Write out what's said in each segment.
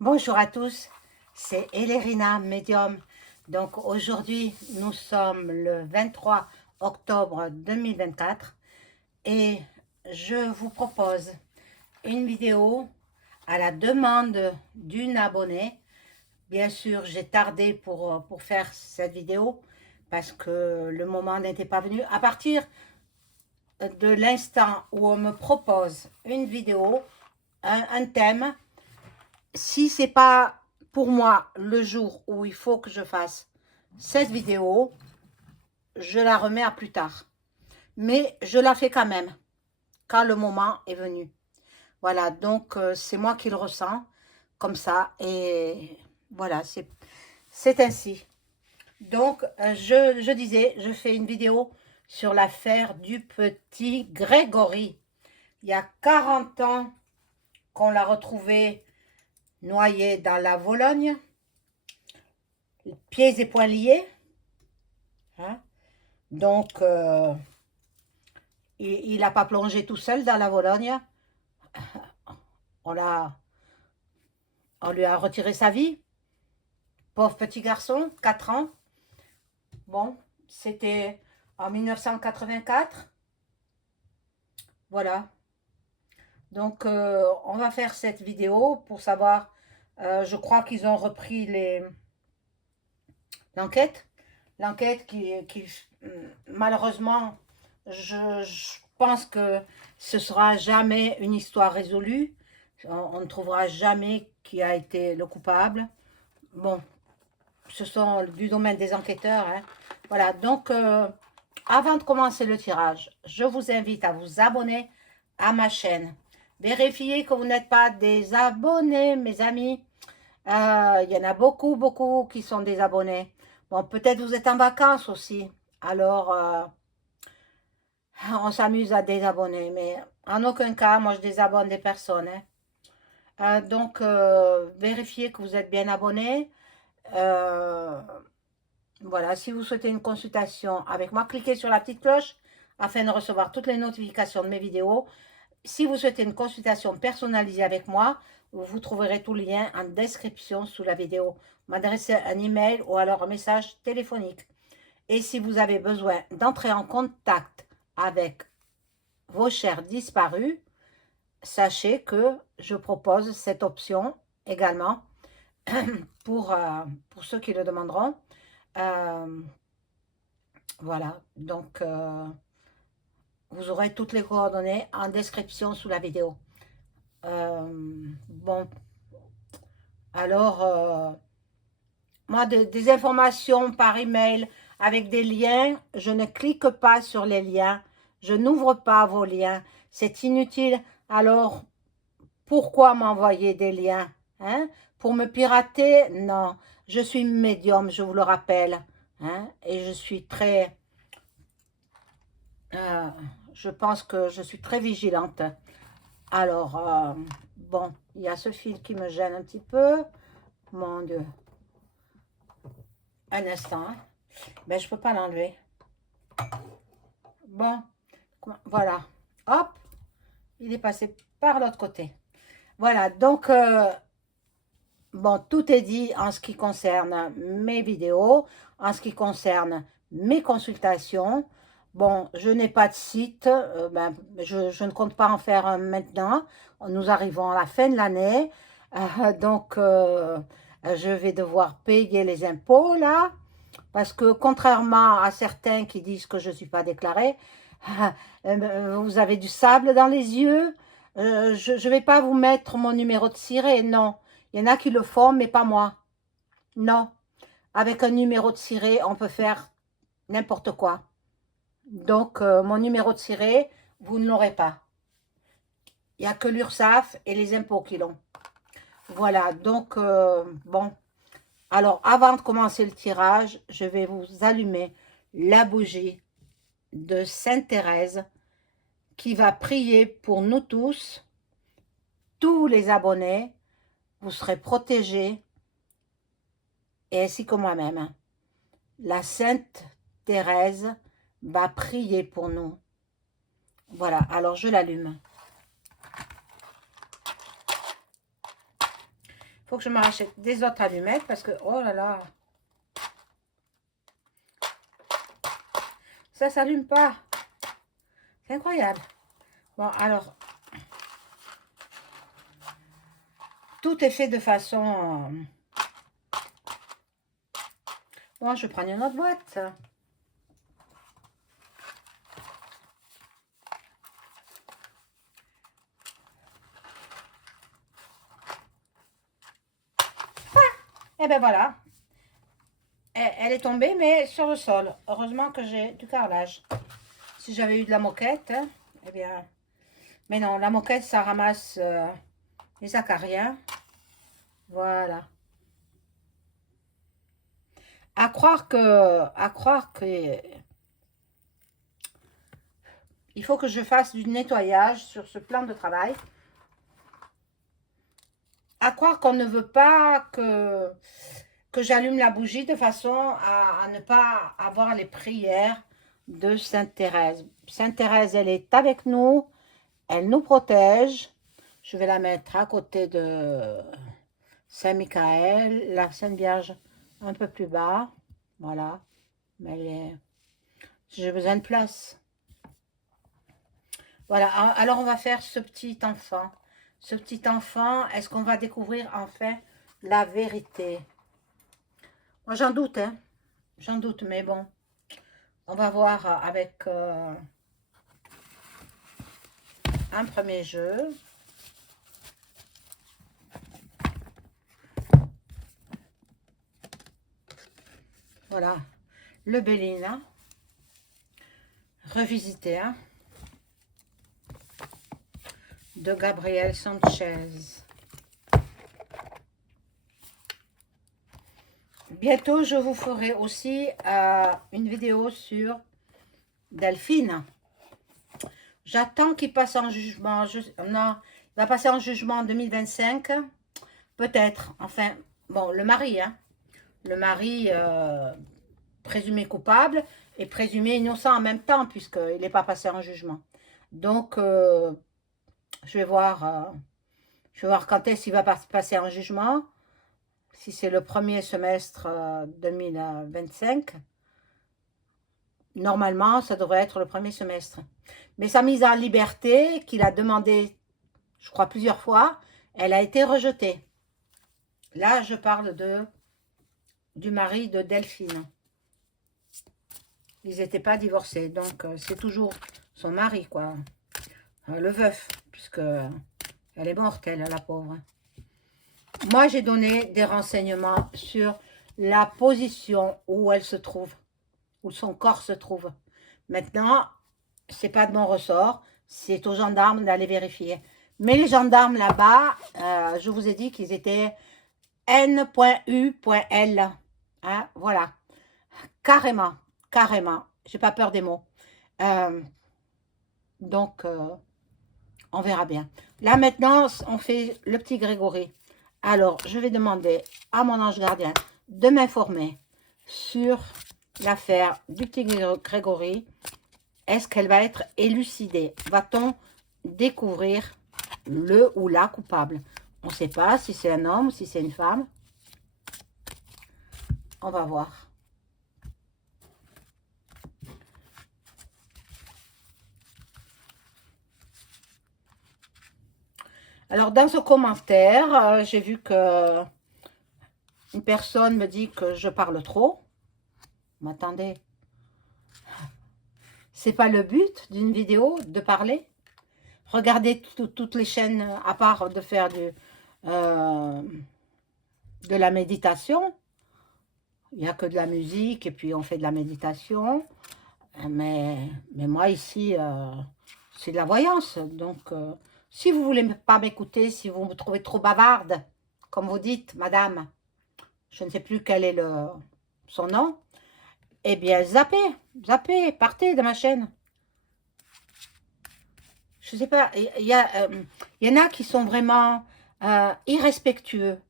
Bonjour à tous, c'est Elérina, médium. Donc aujourd'hui, nous sommes le 23 octobre 2024 et je vous propose une vidéo à la demande d'une abonnée. Bien sûr, j'ai tardé pour faire cette vidéo parce que le moment n'était pas venu. À partir de l'instant où on me propose une vidéo, un thème, si c'est pas pour moi le jour où il faut que je fasse cette vidéo, je la remets à plus tard. Mais je la fais quand même, quand le moment est venu. Voilà, donc c'est moi qui le ressens, comme ça, et voilà, c'est ainsi. Donc, je disais, je fais une vidéo sur l'affaire du petit Grégory. Il y a 40 ans qu'on l'a retrouvé noyé dans la Vologne, pieds et poings liés. Hein? Donc, il n'a pas plongé tout seul dans la Vologne. On, on lui a retiré sa vie. Pauvre petit garçon, 4 ans. Bon, c'était en 1984. Voilà. Donc, on va faire cette vidéo pour savoir. Je crois qu'ils ont repris l'enquête. L'enquête qui malheureusement, je pense que ce sera jamais une histoire résolue. On ne trouvera jamais qui a été le coupable. Bon, ce sont du domaine des enquêteurs. Hein. Voilà, donc avant de commencer le tirage, je vous invite à vous abonner à ma chaîne. Vérifiez que vous n'êtes pas des abonnés, mes amis. Il y en a beaucoup, beaucoup qui sont des abonnés. Bon, peut-être vous êtes en vacances aussi. Alors, on s'amuse à désabonner. Mais en aucun cas, moi, je désabonne des personnes. Hein. Donc, vérifiez que vous êtes bien abonné. Voilà, si vous souhaitez une consultation avec moi, cliquez sur la petite cloche afin de recevoir toutes les notifications de mes vidéos. Si vous souhaitez une consultation personnalisée avec moi, vous trouverez tout le lien en description sous la vidéo. M'adresser un email ou alors un message téléphonique. Et si vous avez besoin d'entrer en contact avec vos chers disparus, sachez que je propose cette option également pour ceux qui le demanderont. Voilà, donc vous aurez toutes les coordonnées en description sous la vidéo. Bon, alors, moi, des informations par email avec des liens, je ne clique pas sur les liens, je n'ouvre pas vos liens, c'est inutile. Alors, pourquoi m'envoyer des liens hein? Pour me pirater? Non, je suis médium, je vous le rappelle, hein? Et je suis très... je pense que je suis très vigilante. Alors, bon, il y a ce fil qui me gêne un petit peu. Mon Dieu. Un instant. Hein. Ben, je ne peux pas l'enlever. Bon, voilà. Hop, il est passé par l'autre côté. Voilà, donc, bon, tout est dit en ce qui concerne mes vidéos, en ce qui concerne mes consultations. Bon, je n'ai pas de site, ben, je ne compte pas en faire un maintenant. Nous arrivons à la fin de l'année, donc je vais devoir payer les impôts là, parce que contrairement à certains qui disent que je ne suis pas déclarée, vous avez du sable dans les yeux. Je ne vais pas vous mettre mon numéro de ciré, non. Il y en a qui le font, mais pas moi. Non. Avec un numéro de ciré, on peut faire n'importe quoi. Donc, mon numéro de ciré, vous ne l'aurez pas. Il n'y a que l'URSSAF et les impôts qui l'ont. Voilà, donc, bon. Alors, avant de commencer le tirage, je vais vous allumer la bougie de Sainte Thérèse qui va prier pour nous tous les abonnés. Vous serez protégés, et ainsi que moi-même. La Sainte Thérèse va prier pour nous. Voilà, alors je l'allume. Faut que je me rachète des autres allumettes parce que, oh là là, ça s'allume pas. C'est incroyable. Bon, alors, tout est fait de façon... Bon, je vais prendre une autre boîte. Et ben voilà. Elle est tombée, mais sur le sol. Heureusement que j'ai du carrelage. Si j'avais eu de la moquette, hein, eh bien... Mais non, la moquette, ça ramasse les acariens. Voilà. À croire que il faut que je fasse du nettoyage sur ce plan de travail. À croire qu'on ne veut pas que j'allume la bougie de façon à ne pas avoir les prières de Sainte Thérèse. Sainte Thérèse, elle est avec nous, elle nous protège. Je vais la mettre à côté de Saint Michael, la Sainte Vierge un peu plus bas. Voilà, mais j'ai besoin de place. Voilà, alors on va faire ce petit enfant. Ce petit enfant, est-ce qu'on va découvrir enfin la vérité? Moi j'en doute, hein. J'en doute, mais bon. On va voir avec un premier jeu. Voilà, le Bellina. Revisité, hein, de Gabriel Sanchez. Bientôt, je vous ferai aussi une vidéo sur Delphine. J'attends qu'il passe en jugement. Non, il va passer en jugement en 2025. Peut-être. Enfin, bon, le mari, hein. Le mari présumé coupable et présumé innocent en même temps, puisqu'il n'est pas passé en jugement. Donc, je vais voir quand est-ce qu'il va passer en jugement. Si c'est le premier semestre 2025, normalement, ça devrait être le premier semestre. Mais sa mise en liberté, qu'il a demandé, je crois, plusieurs fois, elle a été rejetée. Là, je parle du mari de Delphine. Ils n'étaient pas divorcés, donc c'est toujours son mari, quoi. Le veuf, puisque elle est morte, elle, la pauvre. Moi, j'ai donné des renseignements sur la position où elle se trouve, où son corps se trouve. Maintenant, c'est pas de mon ressort, c'est aux gendarmes d'aller vérifier. Mais les gendarmes là-bas, je vous ai dit qu'ils étaient N.U.L. Hein, voilà, carrément, carrément. J'ai pas peur des mots. Donc, on verra bien. Là, maintenant, on fait le petit Grégory. Alors, je vais demander à mon ange gardien de m'informer sur l'affaire du petit Grégory. Est-ce qu'elle va être élucidée? Va-t-on découvrir le ou la coupable? On ne sait pas si c'est un homme ou si c'est une femme. On va voir. Alors, dans ce commentaire, j'ai vu que une personne me dit que je parle trop. Mais attendez, c'est pas le but d'une vidéo de parler. Regardez toutes les chaînes, à part de faire de la méditation. Il n'y a que de la musique et puis on fait de la méditation. Mais moi ici, c'est de la voyance. Donc, si vous ne voulez pas m'écouter, si vous me trouvez trop bavarde, comme vous dites, madame, je ne sais plus quel est son nom, eh bien, zappez, partez de ma chaîne. Je ne sais pas, il y en a qui sont vraiment irrespectueux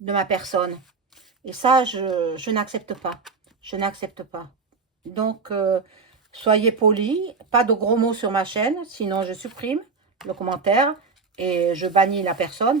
de ma personne. Et ça, je n'accepte pas. Je n'accepte pas. Donc, soyez polis, pas de gros mots sur ma chaîne, sinon je supprime le commentaire et je bannis la personne.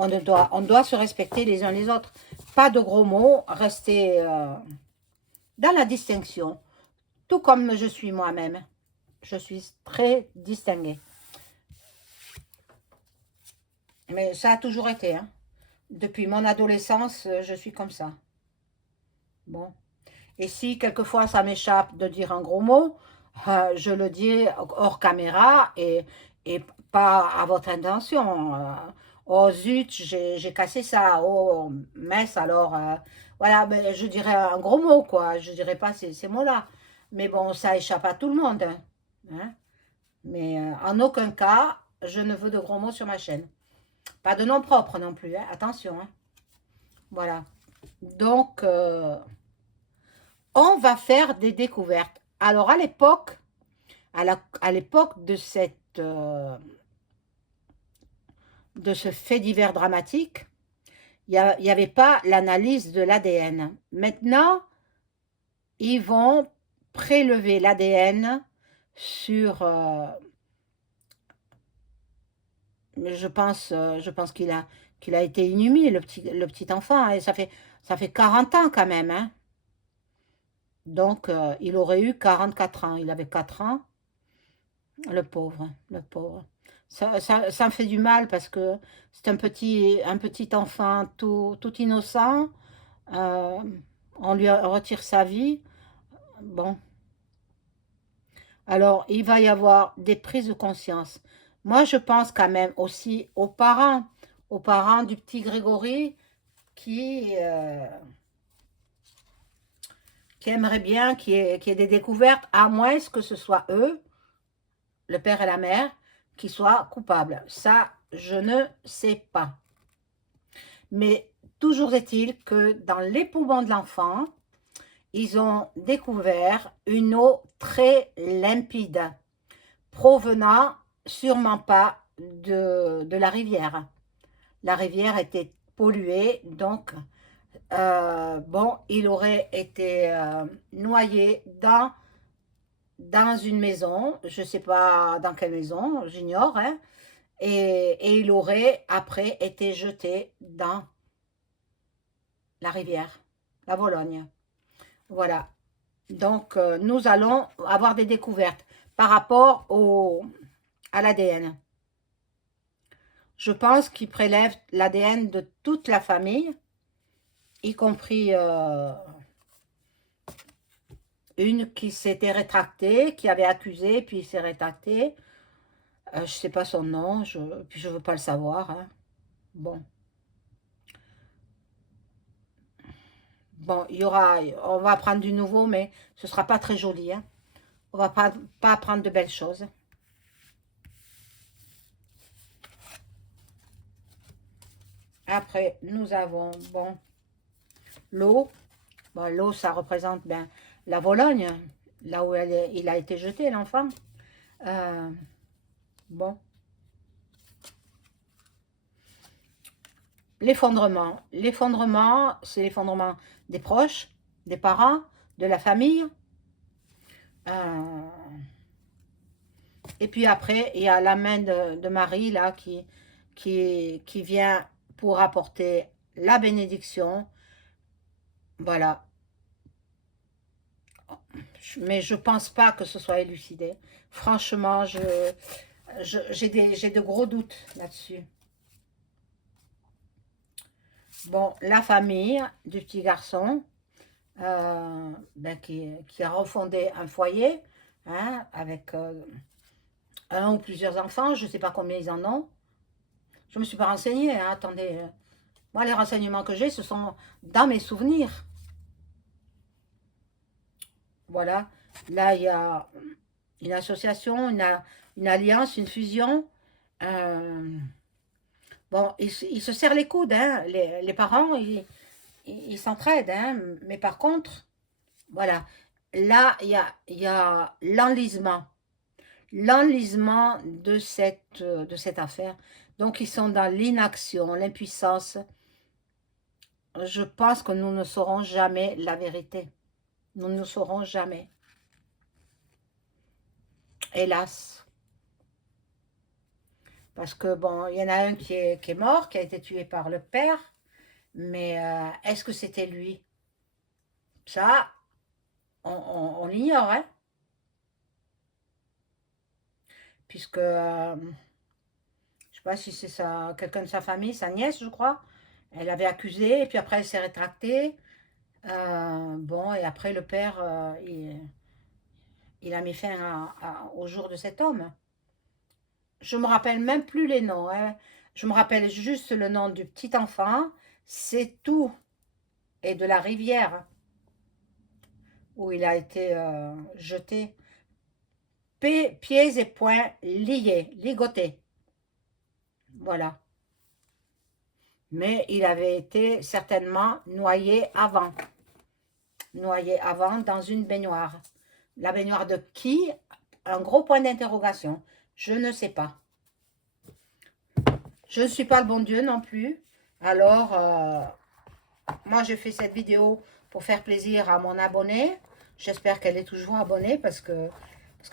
On doit se respecter les uns les autres. Pas de gros mots, rester dans la distinction. Tout comme je suis moi-même. Je suis très distinguée. Mais ça a toujours été. Hein. Depuis mon adolescence, je suis comme ça. Bon. Et si quelquefois ça m'échappe de dire un gros mot, je le dis hors caméra et pas à votre intention. Oh zut, j'ai cassé ça. Oh mince, alors voilà, ben, je dirais un gros mot, quoi. Je dirais pas ces mots-là. Mais bon, ça échappe à tout le monde. Hein. Mais en aucun cas, je ne veux de gros mots sur ma chaîne. Pas de nom propre non plus, hein. Attention. Hein. Voilà. Donc, on va faire des découvertes. Alors, à l'époque, à l'époque de ce fait divers dramatique, il n'y avait pas l'analyse de l'ADN. Maintenant, ils vont prélever l'ADN sur... je pense qu'il a été inhumé, le petit enfant. Hein, et ça fait 40 ans quand même. Hein. Donc, il aurait eu 44 ans. Il avait 4 ans. Le pauvre, le pauvre. Ça me fait du mal parce que c'est un petit enfant tout innocent. Euh, on lui retire sa vie. Bon, alors il va y avoir des prises de conscience. Moi, je pense quand même aussi aux parents du petit Grégory qui aimeraient bien qu'il y ait des découvertes, à moins que ce soit eux, le père et la mère, qui soient coupables. Ça, je ne sais pas. Mais toujours est-il que dans les poumons de l'enfant, ils ont découvert une eau très limpide, provenant sûrement pas de la rivière. La rivière était polluée, donc bon, il aurait été noyé dans une maison, je ne sais pas dans quelle maison, j'ignore, hein, et il aurait après été jeté dans la rivière, la Vologne. Voilà. Donc, nous allons avoir des découvertes par rapport à l'ADN. Je pense qu'ils prélèvent l'ADN de toute la famille, y compris une qui s'était rétractée, qui avait accusé, puis s'est rétractée. Je ne sais pas son nom, puis je ne veux pas le savoir. Hein. Bon. Bon, on va apprendre du nouveau, mais ce ne sera pas très joli. Hein. On ne va pas apprendre de belles choses. Après, nous avons, bon, l'eau. Bon, l'eau, ça représente ben, la Vologne, là où il a été jeté, l'enfant. Bon. L'effondrement. L'effondrement, c'est l'effondrement des proches, des parents, de la famille. Et puis après, il y a la main de Marie, là, qui vient pour apporter la bénédiction. Voilà. Mais je pense pas que ce soit élucidé. Franchement, j'ai de gros doutes là-dessus. Bon, la famille du petit garçon ben, qui a refondé un foyer hein, avec un ou plusieurs enfants. Je ne sais pas combien ils en ont. Je ne me suis pas renseignée. Hein, attendez. Moi, les renseignements que j'ai, ce sont dans mes souvenirs. Voilà. Là, il y a une association, une alliance, une fusion. Bon, ils se serrent les coudes, hein. Les parents, ils s'entraident, hein. Mais par contre, voilà, là, il y a l'enlisement. L'enlisement de cette affaire. Donc, ils sont dans l'inaction, l'impuissance. Je pense que nous ne saurons jamais la vérité. Nous ne saurons jamais. Hélas. Parce que, bon, il y en a un qui est mort, qui a été tué par le père. Mais est-ce que c'était lui? Ça, on l'ignore, hein? Puisque, je sais pas si c'est quelqu'un de sa famille, sa nièce, je crois. Elle avait accusé, et puis après, elle s'est rétractée. Bon, et après, le père, il a mis fin au jour de cet homme. Je me rappelle même plus les noms, hein. Je me rappelle juste le nom du petit enfant, c'est tout, et de la rivière où il a été jeté, pieds et poings liés, ligotés. Voilà. Mais il avait été certainement noyé avant dans une baignoire. La baignoire de qui? Un gros point d'interrogation. Je ne sais pas. Je ne suis pas le bon Dieu non plus. Alors, moi, je fais cette vidéo pour faire plaisir à mon abonnée. J'espère qu'elle est toujours abonnée parce qu'il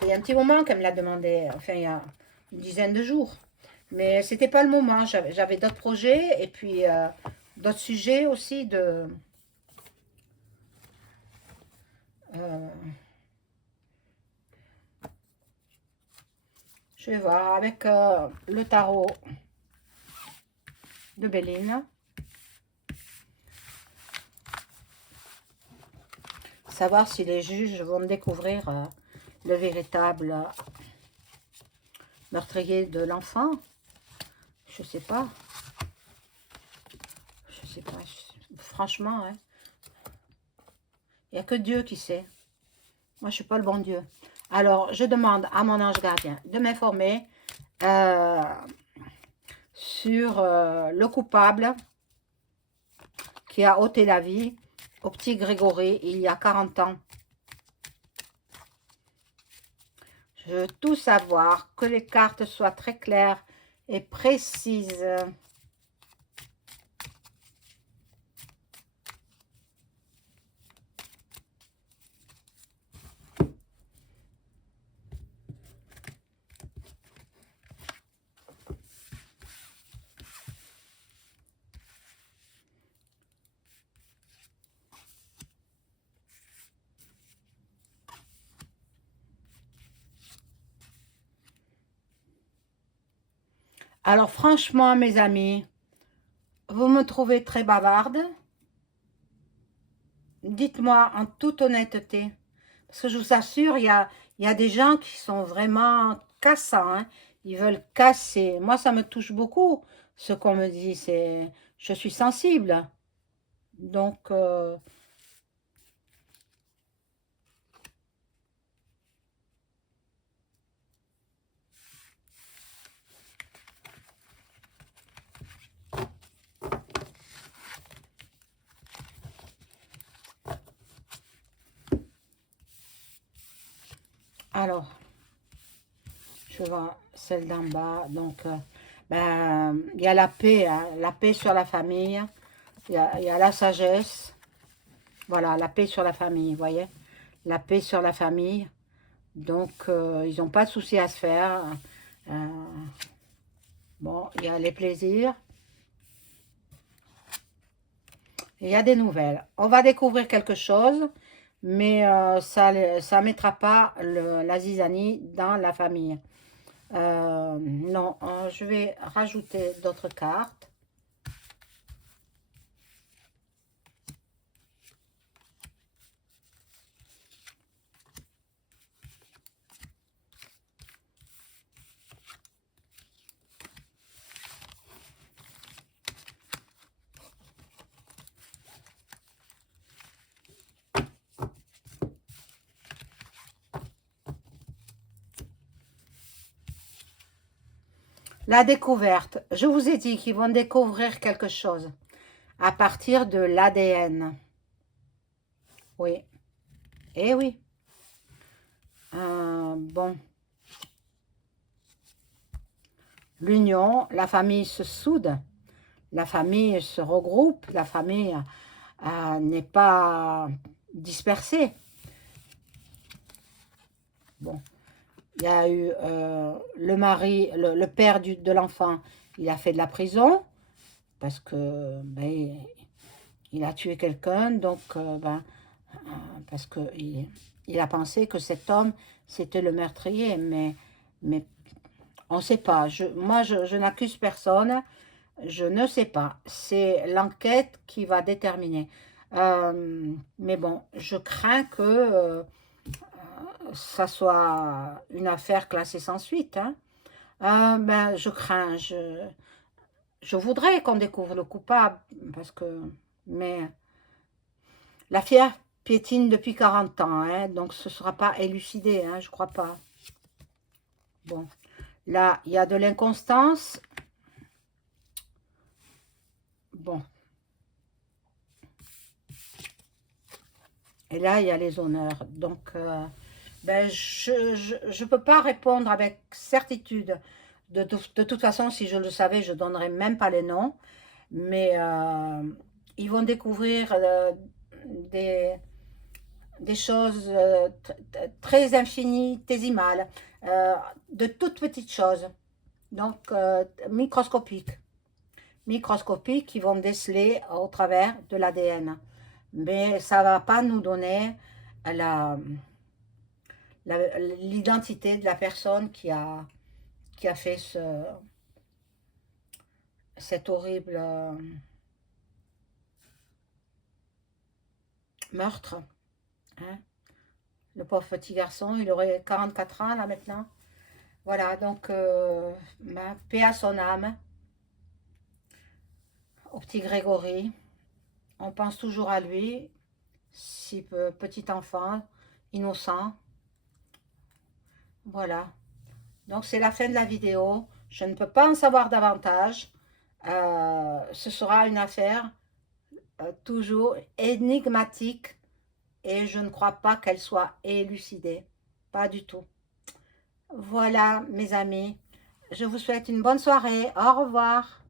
y a un petit moment qu'elle me l'a demandé. Enfin, il y a une dizaine de jours. Mais c'était pas le moment. J'avais d'autres projets et puis d'autres sujets aussi euh, je vais voir avec le tarot de Béline. Savoir si les juges vont découvrir le véritable meurtrier de l'enfant. Je sais pas. Je sais pas. Franchement, hein. Il n'y a que Dieu qui sait. Moi, je suis pas le bon Dieu. Alors, je demande à mon ange gardien de m'informer sur le coupable qui a ôté la vie au petit Grégory il y a 40 ans. Je veux tout savoir, que les cartes soient très claires et précises. Alors franchement, mes amis, vous me trouvez très bavarde. Dites-moi en toute honnêteté. Parce que je vous assure, il y a des gens qui sont vraiment cassants, hein. Ils veulent casser. Moi, ça me touche beaucoup, ce qu'on me dit. Je suis sensible. Donc, alors, je vois celle d'en bas. Donc, ben, il y a la paix, hein, la paix sur la famille. Il y a la sagesse. Voilà, la paix sur la famille, vous voyez. La paix sur la famille. Donc, ils n'ont pas de soucis à se faire. Euh, bon, il y a les plaisirs. Il y a des nouvelles. On va découvrir quelque chose, mais ça ne mettra pas la zizanie dans la famille. Non, je vais rajouter d'autres cartes. La découverte. Je vous ai dit qu'ils vont découvrir quelque chose à partir de l'ADN. Oui. Eh oui. Bon. L'union, la famille se soude, la famille se regroupe, la famille n'est pas dispersée. Bon. Il y a eu le mari, le père de l'enfant, il a fait de la prison parce que ben, il a tué quelqu'un, donc parce que il a pensé que cet homme c'était le meurtrier, mais on ne sait pas. Moi, je n'accuse personne, je ne sais pas. C'est l'enquête qui va déterminer. Mais bon, je crains que ça soit une affaire classée sans suite. Hein. Ben, je crains, je voudrais qu'on découvre le coupable, parce que, mais l'affaire piétine depuis 40 ans, hein, donc ce ne sera pas élucidé, hein, je crois pas. Bon, là, il y a de l'inconstance. Bon, et là, il y a les honneurs. Donc, ben, je peux pas répondre avec certitude. De toute façon, si je le savais, je donnerais même pas les noms. Mais ils vont découvrir des, des choses très infinitésimales, de toutes petites choses, donc microscopiques, microscopiques qui vont déceler au travers de l'ADN. Mais ça ne va pas nous donner la, l'identité de la personne qui a fait cet horrible meurtre. Hein. Le pauvre petit garçon, il aurait 44 ans là maintenant. Voilà, donc paix à son âme, au petit Grégory. On pense toujours à lui, si petit enfant, innocent. Voilà. Donc c'est la fin de la vidéo. Je ne peux pas en savoir davantage. Ce sera une affaire toujours énigmatique et je ne crois pas qu'elle soit élucidée. Pas du tout. Voilà, mes amis. Je vous souhaite une bonne soirée. Au revoir.